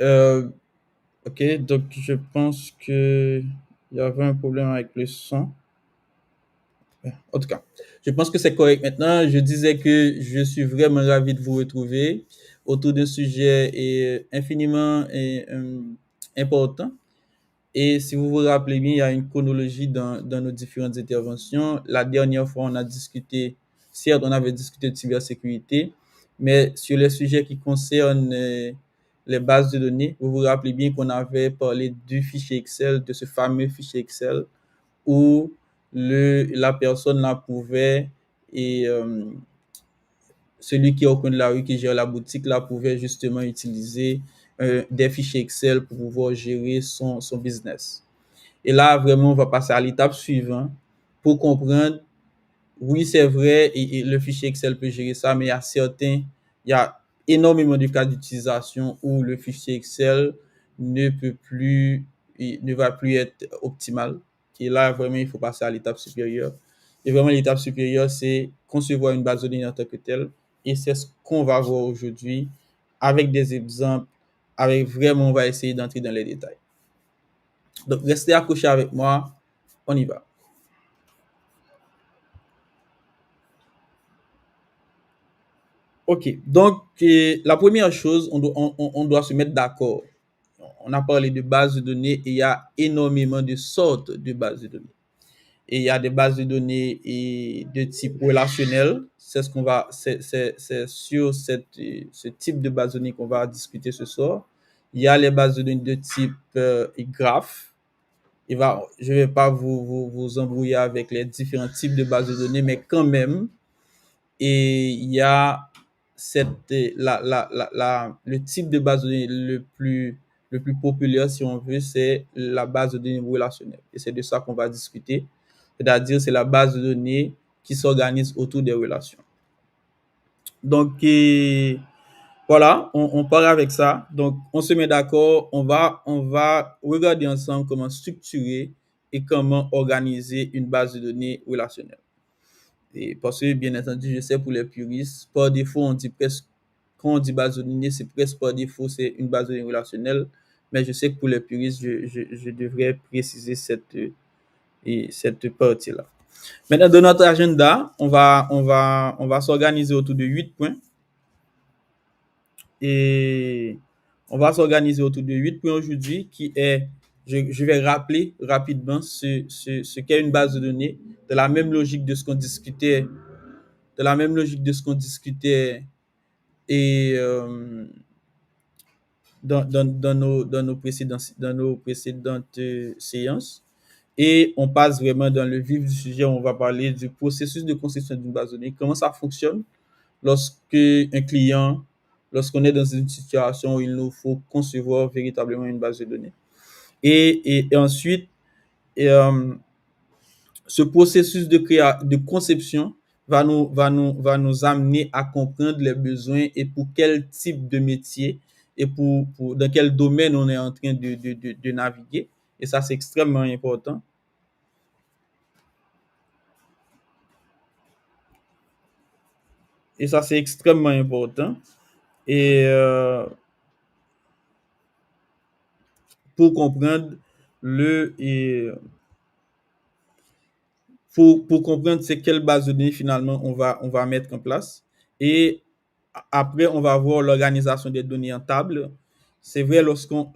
Euh, ok, donc je pense que il y avait un problème avec le son. En tout cas, je pense que c'est correct maintenant. Je disais que je suis vraiment ravi de vous retrouver autour d'un sujet infiniment important. Et si vous vous rappelez bien, il y a une chronologie dans nos différentes interventions. La dernière fois, on a discuté, certes, on avait discuté de cybersécurité, mais sur les sujets qui concernent les bases de données, vous vous rappelez bien qu'on avait parlé du fichier Excel, de ce fameux fichier Excel, où la personne là pouvait, et celui qui est au coin de la rue, qui gère la boutique là, pouvait justement utiliser des fichiers Excel pour pouvoir gérer son business. Et là, vraiment, on va passer à l'étape suivante pour comprendre, oui, c'est vrai, et le fichier Excel peut gérer ça, mais il y a énormément de cas d'utilisation où le fichier Excel ne peut plus, ne va plus être optimal. Et là, vraiment, il faut passer à l'étape supérieure. Et vraiment, l'étape supérieure, c'est concevoir une base de données en tant que telle. Et c'est ce qu'on va voir aujourd'hui avec des exemples, avec vraiment, on va essayer d'entrer dans les détails. Donc, restez accrochés avec moi. On y va. OK. Donc, la première chose, on doit se mettre d'accord. On a parlé de bases de données et il y a énormément de sortes de bases de données. Et il y a des bases de données de type relationnel. C'est ce qu'on va, c'est sur ce type de base de données qu'on va discuter ce soir. Il y a les bases de données de type graph. Je ne vais pas vous embrouiller avec les différents types de bases de données, mais quand même, et il y a le type de base de données le plus populaire, si on veut, c'est la base de données relationnelle. Et c'est de ça qu'on va discuter. C'est-à-dire, c'est la base de données qui s'organise autour des relations. Donc, voilà, on part avec ça. Donc, on se met d'accord. On va regarder ensemble comment structurer et comment organiser une base de données relationnelle. Et parce que, bien entendu, je sais pour les puristes, par défaut, on dit presque, quand on dit base de données, c'est presque par défaut, c'est une base de données relationnelle. Mais je sais que pour les puristes, je devrais préciser cette partie-là. Maintenant, dans notre agenda, on va s'organiser autour de 8 points. Et on va s'organiser autour de 8 points aujourd'hui, qui est, je vais rappeler rapidement ce qu'est une base de données, de la même logique de ce qu'on discutait de la même logique de ce qu'on discutait et dans nos précédentes séances. Et on passe vraiment dans le vif du sujet. On va parler du processus de conception d'une base de données, comment ça fonctionne lorsque un client, lorsqu'on est dans une situation où il nous faut concevoir véritablement une base de données. Et ensuite, et, ce processus de conception va nous amener à comprendre les besoins et pour quel type de métier et dans quel domaine on est en train de naviguer. Et ça, c'est extrêmement important. Et ça, c'est extrêmement important. Et pour comprendre le et pour comprendre c'est quelle base de données finalement on va mettre en place. Et après, on va voir l'organisation des données en table. C'est vrai, lorsqu'on